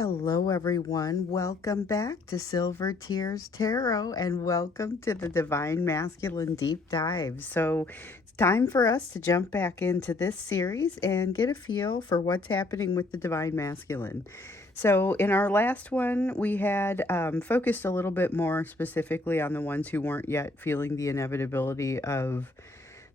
Hello, everyone. Welcome back to Silver Tears Tarot and welcome to the Divine Masculine Deep Dive. So, it's time for us to jump back into this series and get a feel for what's happening with the Divine Masculine. So, in our last one, we had focused a little bit more specifically on the ones who weren't yet feeling the inevitability of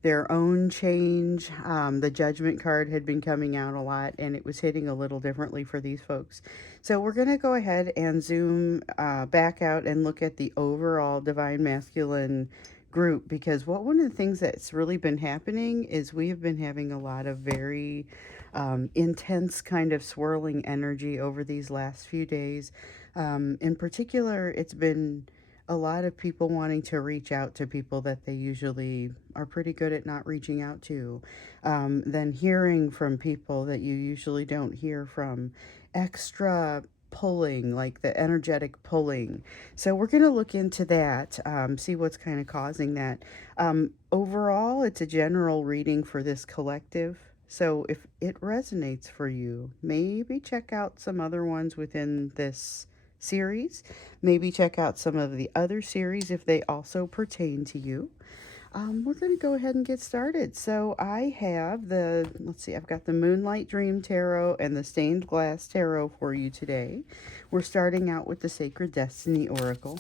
their own change. The judgment card had been coming out a lot and it was hitting a little differently for these folks. So we're going to go ahead and zoom back out and look at the overall Divine Masculine group, because one of the things that's really been happening is we have been having a lot of very intense kind of swirling energy over these last few days. In particular, it's been a lot of people wanting to reach out to people that they usually are pretty good at not reaching out to. Then hearing from people that you usually don't hear from. Extra pulling, like the energetic pulling. So we're going to look into that, see what's kind of causing that. Overall, it's a general reading for this collective. So if it resonates for you, maybe check out some other ones within this series. Maybe check out some of the other series if they also pertain to you. We're going to go ahead and get started. So I have let's see, I've got the Moonlight Dream Tarot and the Stained Glass Tarot for you today. We're starting out with the Sacred Destiny Oracle.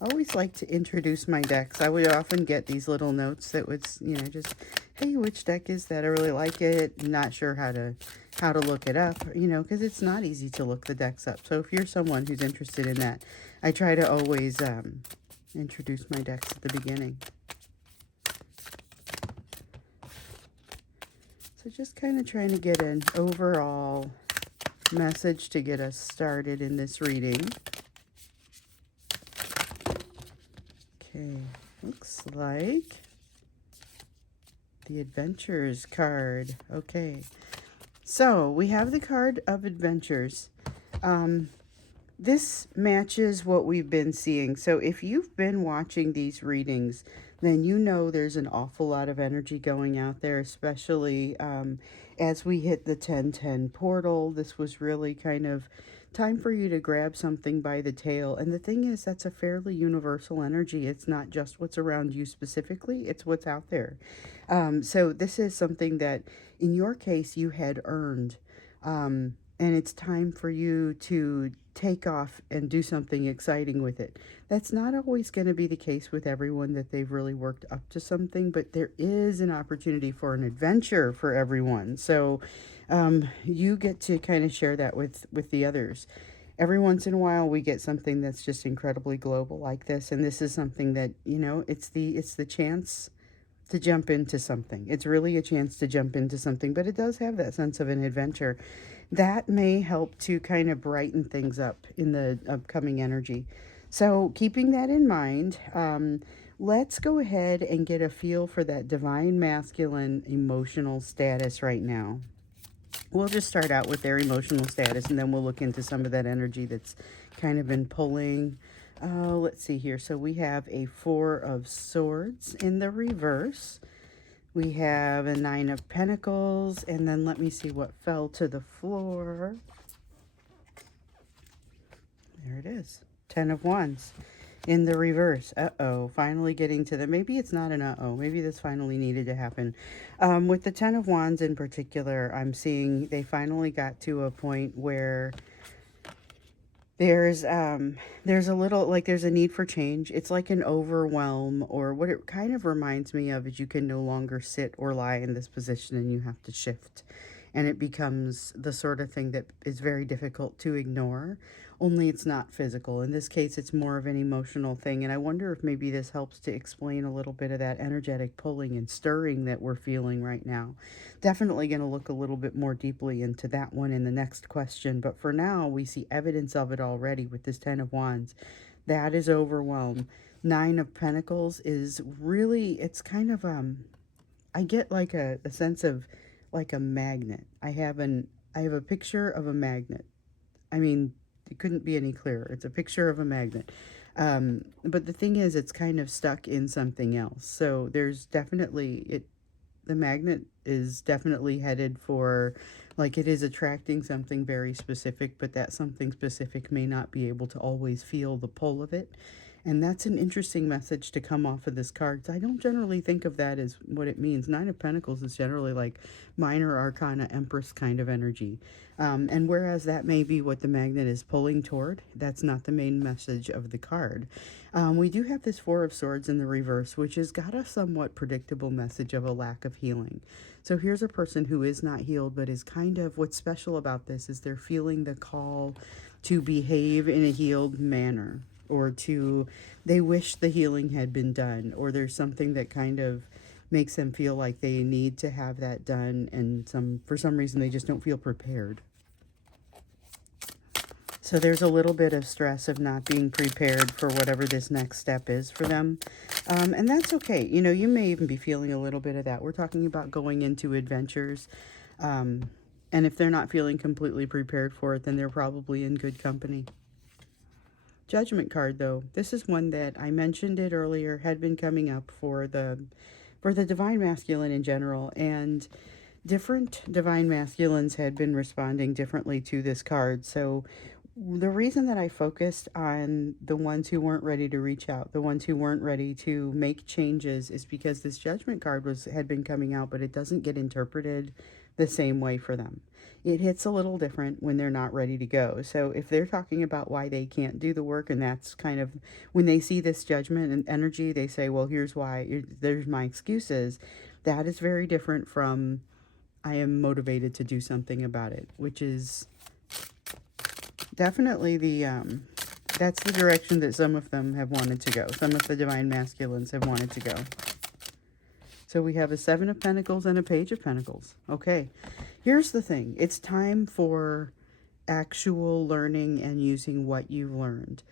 I always like to introduce my decks. I would often get these little notes that would, just, hey, which deck is that? I really like it. I'm not sure how to look it up, because it's not easy to look the decks up. So if you're someone who's interested in that, I try to always introduce my decks at the beginning. So just kind of trying to get an overall message to get us started in this reading. Okay, looks like the Adventures card. Okay, so we have the card of Adventures. This matches what we've been seeing. So if you've been watching these readings, then you know there's an awful lot of energy going out there, especially as we hit the 1010 portal. This was really kind of time for you to grab something by the tail. And the thing is, that's a fairly universal energy. It's not just what's around you specifically, it's what's out there. So this is something that, in your case, you had earned. And it's time for you to take off and do something exciting with it. That's not always going to be the case with everyone, that they've really worked up to something, but there is an opportunity for an adventure for everyone. So you get to kind of share that with the others. Every once in a while we get something that's just incredibly global like this, and this is something that, it's the chance to jump into something. It's really a chance to jump into something, but it does have that sense of an adventure. That may help to kind of brighten things up in the upcoming energy. So, keeping that in mind, let's go ahead and get a feel for that Divine Masculine emotional status right now. We'll just start out with their emotional status, and then we'll look into some of that energy that's kind of been pulling. Let's see here. So we have a Four of Swords in the reverse. We have a Nine of Pentacles, and then let me see what fell to the floor. There it is. Ten of Wands in the reverse. Uh-oh, finally getting to the, maybe it's not an uh-oh, maybe this finally needed to happen. With the Ten of Wands in particular, I'm seeing they finally got to a point where there's a little, like, there's a need for change. It's like an overwhelm, or what it kind of reminds me of is you can no longer sit or lie in this position and you have to shift, and it becomes the sort of thing that is very difficult to ignore, only it's not physical. In this case, it's more of an emotional thing, and I wonder if maybe this helps to explain a little bit of that energetic pulling and stirring that we're feeling right now. Definitely going to look a little bit more deeply into that one in the next question, but for now, we see evidence of it already with this Ten of Wands. That is overwhelm. Nine of Pentacles is really, it's kind of, I get like a sense of like a magnet. I have a picture of a magnet. I mean, it couldn't be any clearer. It's a picture of a magnet. But the thing is, it's kind of stuck in something else. So there's definitely, the magnet is definitely headed for, like, it is attracting something very specific, but that something specific may not be able to always feel the pull of it. And that's an interesting message to come off of this card. I don't generally think of that as what it means. Nine of Pentacles is generally like minor arcana empress kind of energy. And whereas that may be what the magnet is pulling toward, that's not the main message of the card. We do have this Four of Swords in the reverse, which has got a somewhat predictable message of a lack of healing. So here's a person who is not healed, but is kind of, what's special about this is they're feeling the call to behave in a healed manner, or to, they wish the healing had been done, or there's something that kind of makes them feel like they need to have that done, and for some reason they just don't feel prepared. So there's a little bit of stress of not being prepared for whatever this next step is for them. And that's okay. You know, you may even be feeling a little bit of that. We're talking about going into adventures. And if they're not feeling completely prepared for it, then they're probably in good company. Judgment card, though. This is one that I mentioned it earlier, had been coming up for the Divine Masculine in general, and different Divine Masculines had been responding differently to this card. So the reason that I focused on the ones who weren't ready to reach out, the ones who weren't ready to make changes, is because this Judgment card had been coming out, but it doesn't get interpreted the same way for them. It hits a little different when they're not ready to go. So if they're talking about why they can't do the work, and that's kind of when they see this Judgment and energy, they say, well, here's why, there's my excuses. That is very different from, I am motivated to do something about it, which is definitely that's the direction that some of them have wanted to go. Some of the Divine Masculines have wanted to go. So we have a Seven of Pentacles and a Page of Pentacles. Okay, here's the thing. It's time for actual learning and using what you've learned.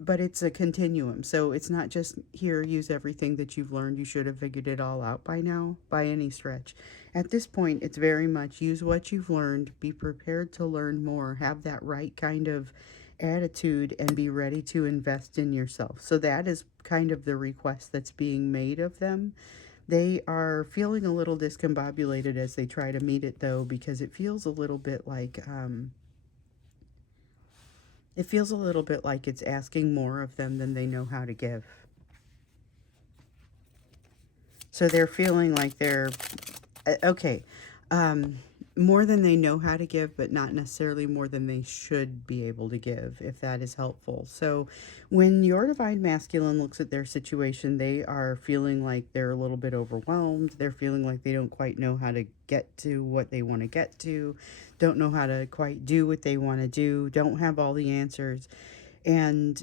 But it's a continuum. So it's not just here, use everything that you've learned. You should have figured it all out by now, by any stretch. At this point, it's very much use what you've learned, be prepared to learn more, have that right kind of attitude, and be ready to invest in yourself. So that is kind of the request that's being made of them. They are feeling a little discombobulated as they try to meet it, though, because it feels a little bit like it's asking more of them than they know how to give. So they're feeling like they're okay, more than they know how to give, but not necessarily more than they should be able to give, if that is helpful. So when your Divine Masculine looks at their situation, they are feeling like they're a little bit overwhelmed. They're feeling like they don't quite know how to get to what they want to get to, don't know how to quite do what they want to do, don't have all the answers. And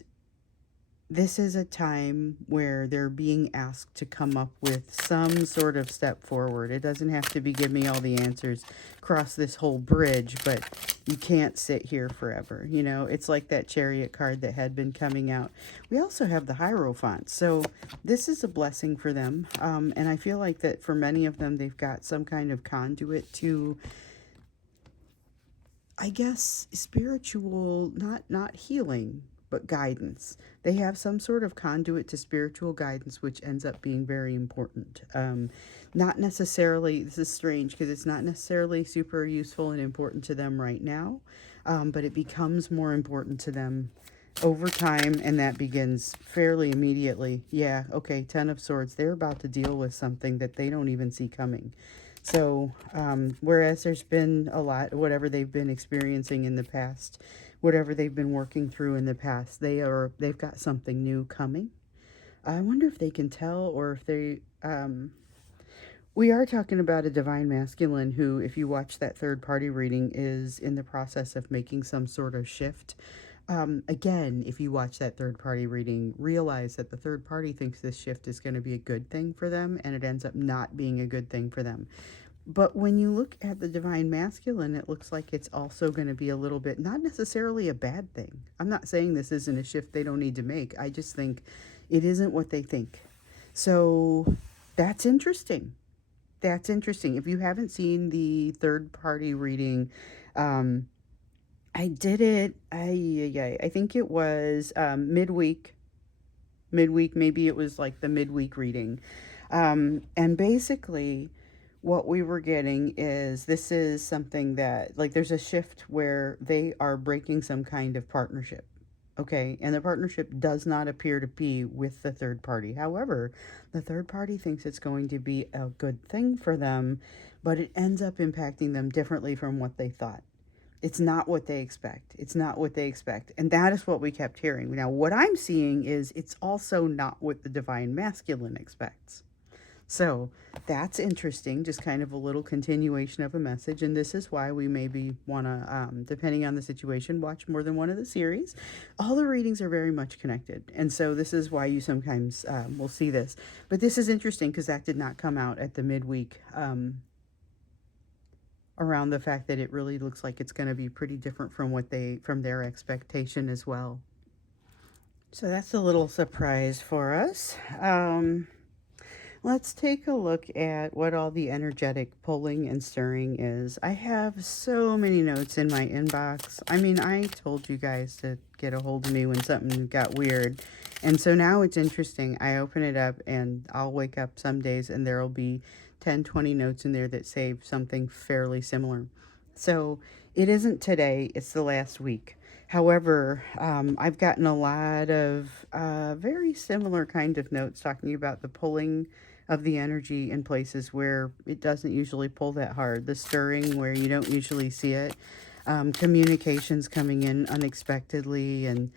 this is a time where they're being asked to come up with some sort of step forward. It doesn't have to be give me all the answers, cross this whole bridge, but you can't sit here forever. You know, it's like that Chariot card that had been coming out. We also have the Hierophant. So this is a blessing for them. And I feel like that for many of them, they've got some kind of conduit to, I guess, spiritual, not healing, but guidance. They have some sort of conduit to spiritual guidance, which ends up being very important. Not necessarily, this is strange because it's not necessarily super useful and important to them right now, but it becomes more important to them over time, and that begins fairly immediately. Yeah, okay, Ten of Swords. They're about to deal with something that they don't even see coming. So, whereas there's been a lot, whatever they've been experiencing in the past, whatever they've been working through in the past, they've got something new coming. I wonder if they can tell, or if they, we are talking about a Divine Masculine who, if you watch that third party reading, is in the process of making some sort of shift. Again, if you watch that third party reading, realize that the third party thinks this shift is going to be a good thing for them, and it ends up not being a good thing for them. But when you look at the Divine Masculine, it looks like it's also going to be a little bit, not necessarily a bad thing. I'm not saying this isn't a shift they don't need to make. I just think it isn't what they think. So that's interesting. That's interesting. If you haven't seen the third party reading, I did it, I think it was midweek, maybe it was like the midweek reading. And basically, what we were getting is this is something that, like, there's a shift where they are breaking some kind of partnership. Okay, and the partnership does not appear to be with the third party. However, the third party thinks it's going to be a good thing for them, but it ends up impacting them differently from what they thought. It's not what they expect. It's not what they expect. And that is what we kept hearing. Now, what I'm seeing is it's also not what the divine masculine expects. So that's interesting, just kind of a little continuation of a message. And this is why we maybe want to, depending on the situation, watch more than one of the series. All the readings are very much connected. And so this is why you sometimes will see this. But this is interesting because that did not come out at the midweek. Around the fact that it really looks like it's going to be pretty different from their expectation as well. So that's a little surprise for us. Let's take a look at what all the energetic pulling and stirring is. I have so many notes in my inbox. I mean, I told you guys to get a hold of me when something got weird. And so now it's interesting. I open it up and I'll wake up some days and there'll be 10, 20 notes in there that say something fairly similar. So it isn't today, it's the last week. However, I've gotten a lot of very similar kind of notes talking about the pulling of the energy in places where it doesn't usually pull that hard, the stirring where you don't usually see it, communications coming in unexpectedly, and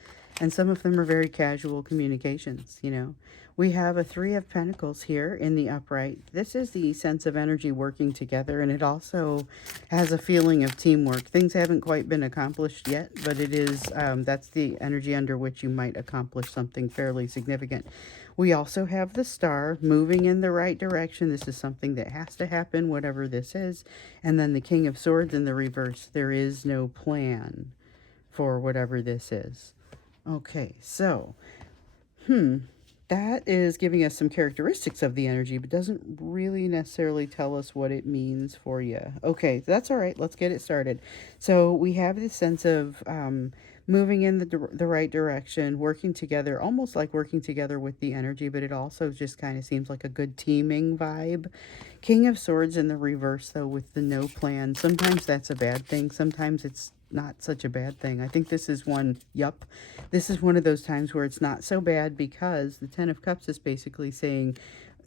some of them are very casual communications, you know. We have a Three of Pentacles here in the upright. This is the sense of energy working together, and it also has a feeling of teamwork. Things haven't quite been accomplished yet, but it is, that's the energy under which you might accomplish something fairly significant. We also have the Star moving in the right direction. This is something that has to happen, whatever this is. And then the King of Swords in the reverse. There is no plan for whatever this is. Okay, so, that is giving us some characteristics of the energy, but doesn't really necessarily tell us what it means for you. Okay, that's all right. Let's get it started. So we have this sense of moving in the right direction, working together, almost like working together with the energy, but it also just kind of seems like a good teaming vibe. King of Swords in the reverse, though, with the no plan. Sometimes that's a bad thing. Sometimes it's not such a bad thing. I think this is this is one of those times where it's not so bad because the Ten of Cups is basically saying,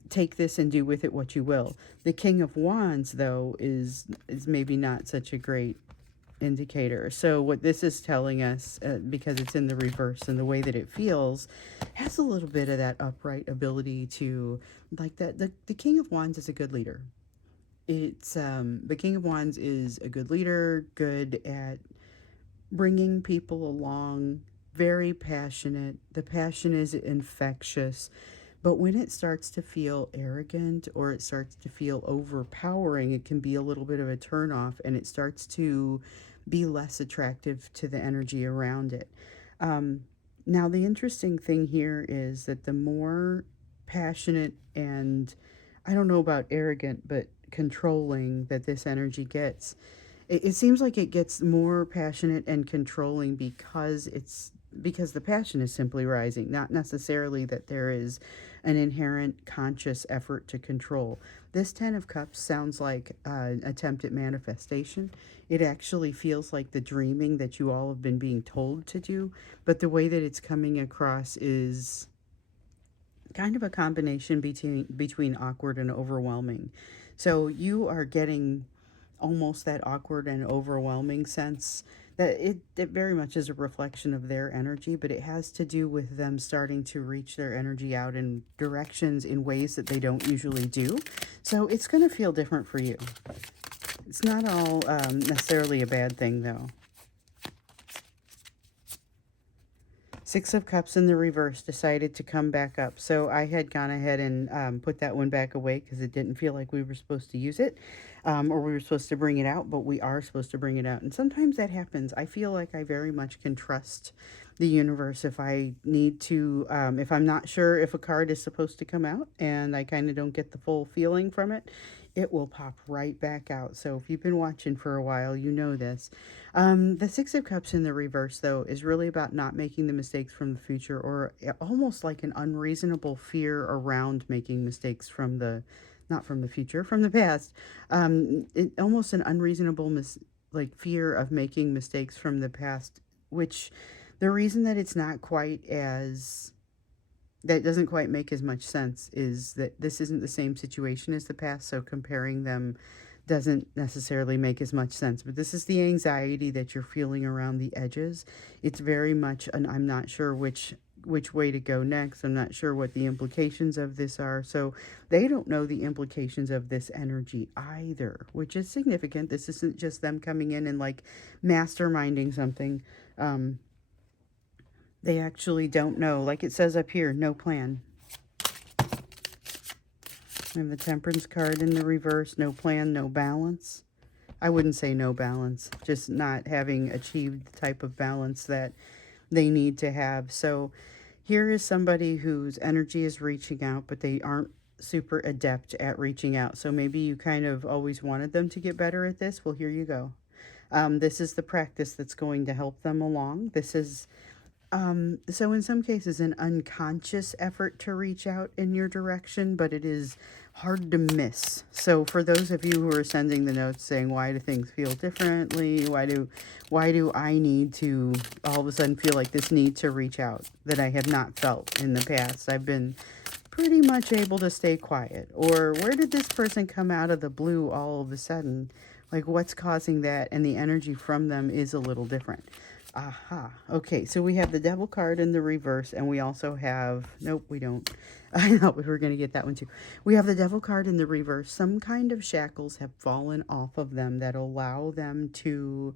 take this and do with it what you will. The King of Wands, though, is maybe not such a great indicator. So what this is telling us, because it's in the reverse and the way that it feels, has a little bit of that upright ability to, like, that the King of Wands is a good leader. It's the King of Wands is a good leader, good at bringing people along, very passionate. The passion is infectious. But when it starts to feel arrogant or it starts to feel overpowering, it can be a little bit of a turnoff, and it starts to be less attractive to the energy around it. Now, the interesting thing here is that the more passionate and, I don't know about arrogant, but controlling that this energy gets, it seems like it gets more passionate and controlling because the passion is simply rising, not necessarily that there is an inherent conscious effort to control. This Ten of Cups sounds like an attempt at manifestation. It actually feels like the dreaming that you all have been being told to do, but the way that it's coming across is kind of a combination between awkward and overwhelming. So you are getting almost that awkward and overwhelming sense that it very much is a reflection of their energy, but it has to do with them starting to reach their energy out in directions in ways that they don't usually do. So it's going to feel different for you. It's not all necessarily a bad thing, though. Six of Cups in the reverse decided to come back up. So I had gone ahead and put that one back away because it didn't feel like we were supposed to use it, or we were supposed to bring it out, but we are supposed to bring it out. And sometimes that happens. I feel like I very much can trust the universe if I need to, if I'm not sure if a card is supposed to come out and I kind of don't get the full feeling from it, it will pop right back out. So if you've been watching for a while, you know this. The Six of Cups in the reverse, though, is really about not making the mistakes from the future, or almost like an unreasonable fear around making mistakes from the not from the future, from the past. Almost an unreasonable like fear of making mistakes from the past, which the reason that it's not quite as that doesn't quite make as much sense is that this isn't the same situation as the past, so comparing them doesn't necessarily make as much sense. But this is the anxiety that you're feeling around the edges. It's very much an I'm not sure which way to go next. I'm not sure what the implications of this are. So they don't know the implications of this energy either, which is significant. This isn't just them coming in and like masterminding something. They actually don't know. Like it says up here, no plan. We have the Temperance card in the reverse, no plan, no balance. I wouldn't say no balance, just not having achieved the type of balance that they need to have. So here is somebody whose energy is reaching out, but they aren't super adept at reaching out. So maybe you kind of always wanted them to get better at this. Well, here you go. This is the practice that's going to help them along. This is so in some cases, an unconscious effort to reach out in your direction, but it is hard to miss. So for those of you who are sending the notes saying, why do things feel differently? Why do I need to all of a sudden feel like this need to reach out that I have not felt in the past? I've been pretty much able to stay quiet. Or where did this person come out of the blue all of a sudden? Like what's causing that? And the energy from them is a little different. Aha. Okay, so we have the Devil card in the reverse, and we also have, nope, we don't. I know we were going to get that one too. We have the Devil card in the reverse. Some kind of shackles have fallen off of them that allow them to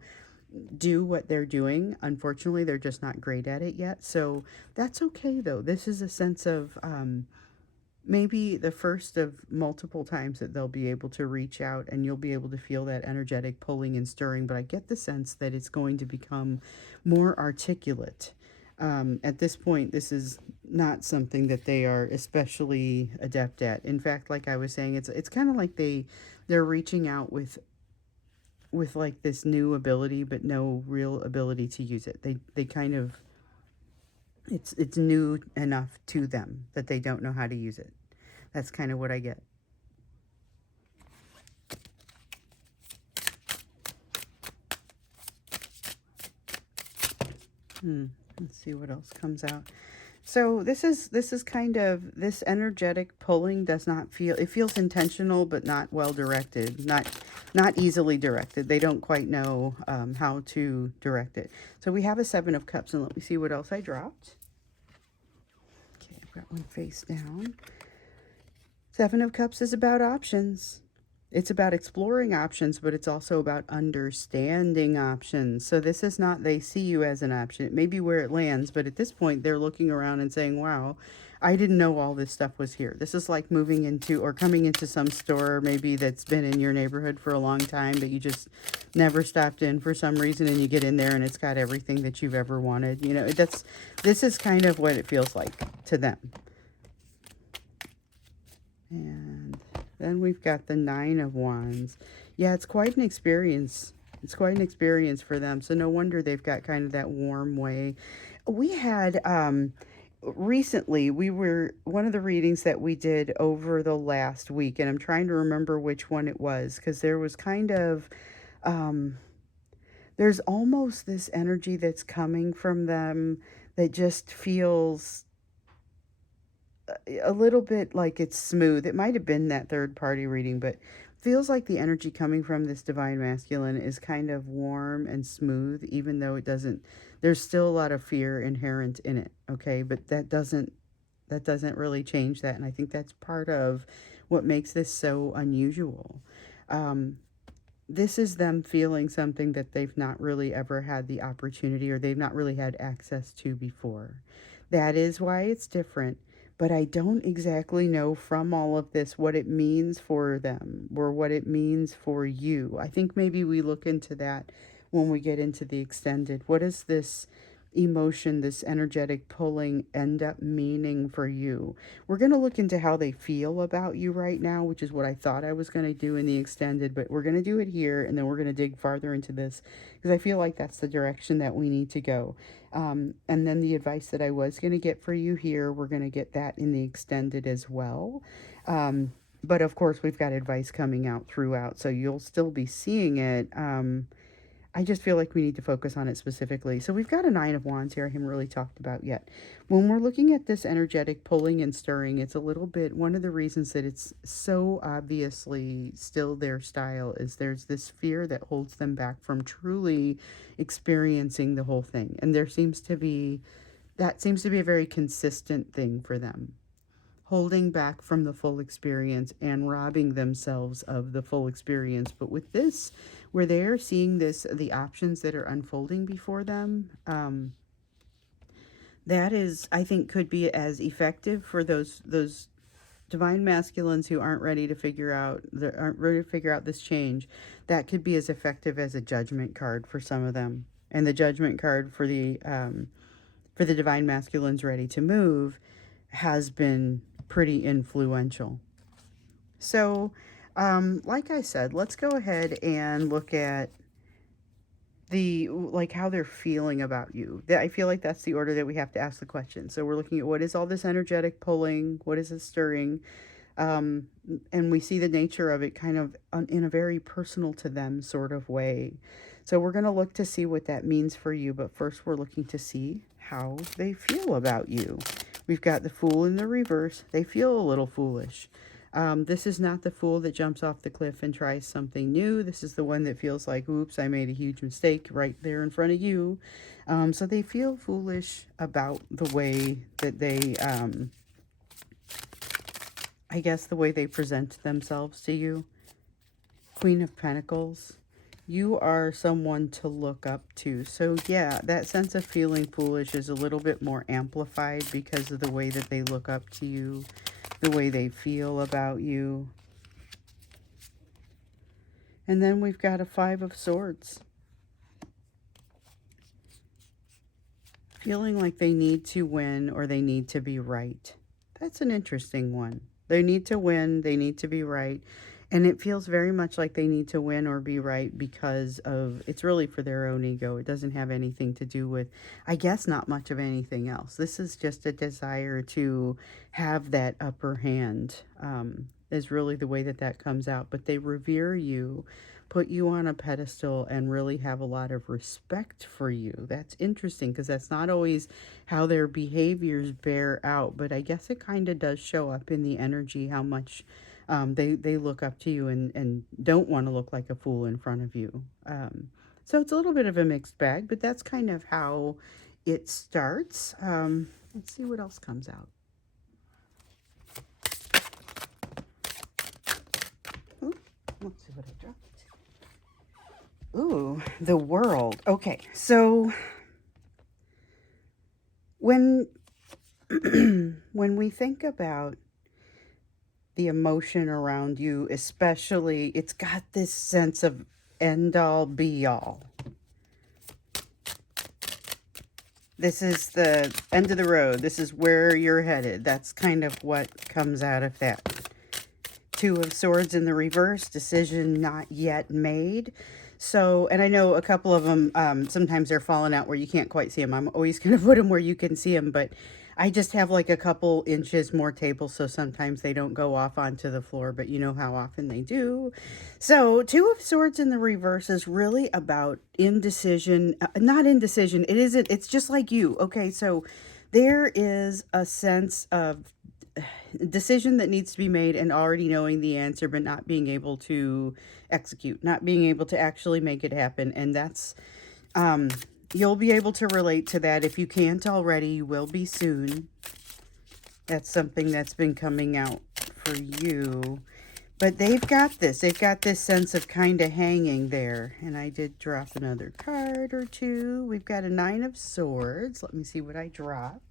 do what they're doing. Unfortunately, they're just not great at it yet. So that's okay, though. This is a sense of maybe the first of multiple times that they'll be able to reach out and you'll be able to feel that energetic pulling and stirring. But I get the sense that it's going to become more articulate. At this point, this is not something that they are especially adept at. In fact, like I was saying, it's kind of like they're reaching out with like this new ability, but no real ability to use it. They kind of it's new enough to them that they don't know how to use it. That's kind of what I get. Let's see what else comes out. So this is kind of, this energetic pulling does not feel, it feels intentional but not well directed, not easily directed. They don't quite know how to direct it. So we have a 7 of Cups, and let me see what else I dropped. Okay, I've got one face down. 7 of Cups is about options. It's about exploring options, but it's also about understanding options. So this is not they see you as an option. It may be where it lands, but at this point, they're looking around and saying, wow, I didn't know all this stuff was here. This is like moving into or coming into some store maybe that's been in your neighborhood for a long time that you just never stopped in for some reason, and you get in there and it's got everything that you've ever wanted. You know, this is kind of what it feels like to them. And then we've got the 9 of Wands. Yeah, it's quite an experience. It's quite an experience for them. So no wonder they've got kind of that warm way. We had recently, one of the readings that we did over the last week, and I'm trying to remember which one it was, because there was kind of there's almost this energy that's coming from them that just feels a little bit like it's smooth. It might have been that third party reading, but feels like the energy coming from this divine masculine is kind of warm and smooth, even though it doesn't, there's still a lot of fear inherent in it. Okay. But that doesn't really change that. And I think that's part of what makes this so unusual. This is them feeling something that they've not really ever had the opportunity, or they've not really had access to before. That is why it's different. But I don't exactly know from all of this what it means for them or what it means for you. I think maybe we look into that when we get into the extended. What does this emotion, this energetic pulling, end up meaning for you? We're going to look into how they feel about you right now, which is what I thought I was going to do in the extended, but we're going to do it here, and then we're going to dig farther into this because I feel like that's the direction that we need to go. And then the advice that I was going to get for you here, we're going to get that in the extended as well. But of course, we've got advice coming out throughout, so you'll still be seeing it. I just feel like we need to focus on it specifically. So we've got a Nine of Wands here I haven't really talked about yet. When we're looking at this energetic pulling and stirring, it's a little bit, one of the reasons that it's so obviously still their style is there's this fear that holds them back from truly experiencing the whole thing. And that seems to be a very consistent thing for them, holding back from the full experience and robbing themselves of the full experience. But with this, where they're seeing the options that are unfolding before them, that is, I think, could be as effective for those divine masculines who aren't ready to figure out this change. That could be as effective as a judgment card for some of them, and the judgment card for the divine masculines ready to move has been pretty influential. So, like I said, let's go ahead and look at how they're feeling about you. I feel like that's the order that we have to ask the question. So we're looking at what is all this energetic pulling, what is it stirring, and we see the nature of it kind of in a very personal to them sort of way. So we're going to look to see what that means for you, but first we're looking to see how they feel about you. We've got the Fool in the reverse. They feel a little foolish. This is not the fool that jumps off the cliff and tries something new. This is the one that feels like, oops, I made a huge mistake right there in front of you. So they feel foolish about the way that they, I guess the way they present themselves to you. Queen of Pentacles. You are someone to look up to. So yeah, that sense of feeling foolish is a little bit more amplified because of the way that they look up to you, the way they feel about you. And then we've got a Five of Swords. Feeling like they need to win or they need to be right. That's an interesting one. They need to win, they need to be right. And it feels very much like they need to win or be right because of, it's really for their own ego. It doesn't have anything to do with, I guess, not much of anything else. This is just a desire to have that upper hand, is really the way that comes out. But they revere you, put you on a pedestal, and really have a lot of respect for you. That's interesting because that's not always how their behaviors bear out. But I guess it kind of does show up in the energy how much they look up to you and don't want to look like a fool in front of you. So it's a little bit of a mixed bag, but that's kind of how it starts. Let's see what else comes out. Ooh, let's see what I dropped. Ooh, the World. Okay, so when when we think about the emotion around you, especially, it's got this sense of end all be all. This is the end of the road. This is where you're headed. That's kind of what comes out of that. Two of Swords in the reverse, decision not yet made. So, and I know a couple of them, sometimes they're falling out where you can't quite see them. I'm always going to put them where you can see them, but I just have like a couple inches more table, so sometimes they don't go off onto the floor, but you know how often they do. So, Two of Swords in the reverse is really about indecision, not indecision. It isn't, it's just like you. Okay, so there is a sense of decision that needs to be made and already knowing the answer, but not being able to execute, not being able to actually make it happen. And that's, you'll be able to relate to that. If you can't already, you will be soon. That's something that's been coming out for you. But they've got this sense of kind of hanging there. And I did drop another card or two. We've got a Nine of Swords. Let me see what I dropped.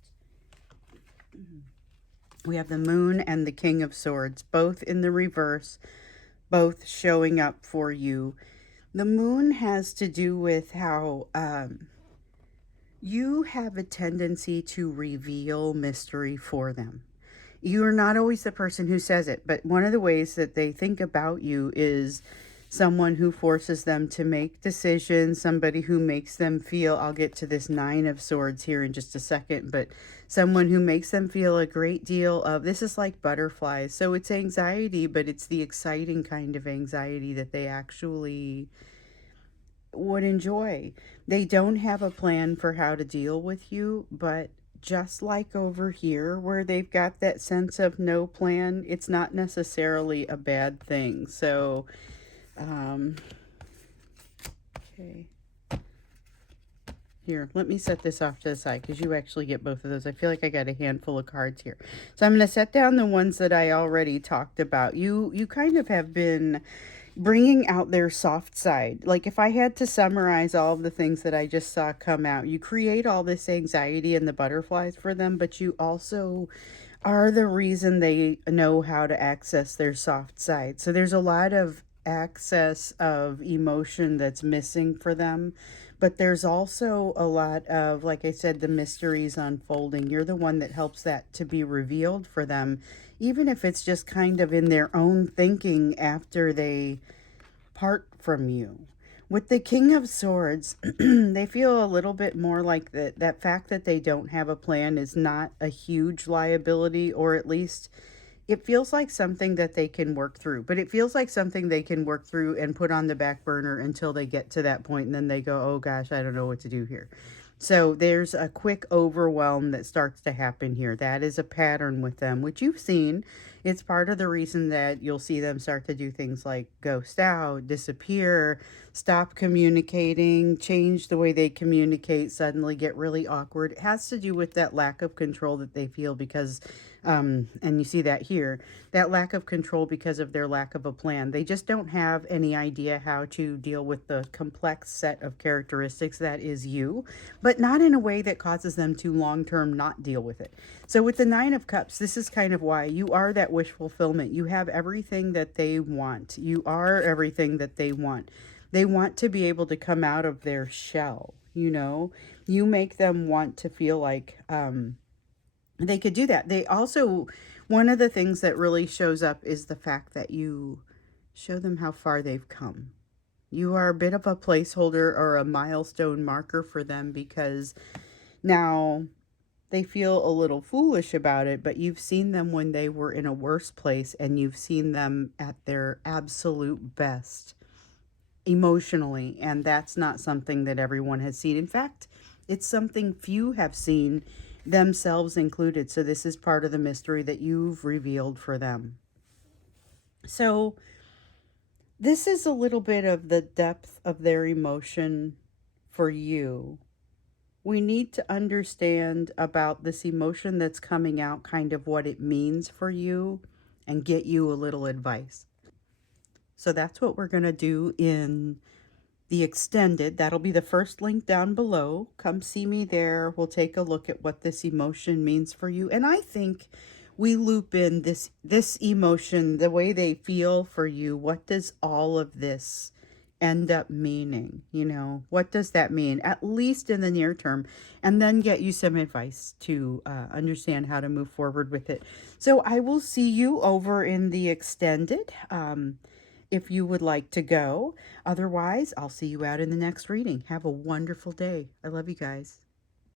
We have the Moon and the King of Swords, both in the reverse, both showing up for you. The Moon has to do with how you have a tendency to reveal mystery for them. You're not always the person who says it, but one of the ways that they think about you is someone who forces them to make decisions, somebody who makes them feel, I'll get to this Nine of Swords here in just a second, but someone who makes them feel a great deal of, this is like butterflies. So it's anxiety, but it's the exciting kind of anxiety that they actually would enjoy. They don't have a plan for how to deal with you, but just like over here, where they've got that sense of no plan, it's not necessarily a bad thing. So, okay. Here, let me set this off to the side because you actually get both of those. I feel like I got a handful of cards here. So I'm going to set down the ones that I already talked about. You kind of have been bringing out their soft side. Like if I had to summarize all of the things that I just saw come out, you create all this anxiety and the butterflies for them, but you also are the reason they know how to access their soft side. So there's a lot of access of emotion that's missing for them. But there's also a lot of, like I said, the mysteries unfolding. You're the one that helps that to be revealed for them, even if it's just kind of in their own thinking after they part from you. With the King of Swords, they feel a little bit more like that fact that they don't have a plan is not a huge liability, or at least it feels like something that they can work through, but it feels like something they can work through and put on the back burner until they get to that point, and then they go, oh gosh, I don't know what to do here. So there's a quick overwhelm that starts to happen here. That is a pattern with them, which you've seen. It's part of the reason that you'll see them start to do things like ghost out, disappear, stop communicating, change the way they communicate, suddenly get really awkward. It has to do with that lack of control that they feel because, and you see that here, that lack of control because of their lack of a plan. They just don't have any idea how to deal with the complex set of characteristics that is you, but not in a way that causes them to long-term not deal with it. So with the Nine of Cups, this is kind of why you are that wish fulfillment. You have everything that they want. You are everything that they want. They want to be able to come out of their shell, you know? You make them want to feel like they could do that. They also, one of the things that really shows up is the fact that you show them how far they've come. You are a bit of a placeholder or a milestone marker for them because now they feel a little foolish about it, but you've seen them when they were in a worse place and you've seen them at their absolute best emotionally, and that's not something that everyone has seen. In fact, it's something few have seen, themselves included. So this is part of the mystery that you've revealed for them. So this is a little bit of the depth of their emotion for you. We need to understand about this emotion that's coming out, kind of what it means for you, and get you a little advice. So that's what we're going to do in the extended. That'll be the first link down below. Come see me there. We'll take a look at what this emotion means for you. And I think we loop in this emotion, the way they feel for you. What does all of this end up meaning? You know, what does that mean, at least in the near term? And then get you some advice to understand how to move forward with it. So I will see you over in the extended. If you would like to go. Otherwise, I'll see you out in the next reading. Have a wonderful day. I love you guys.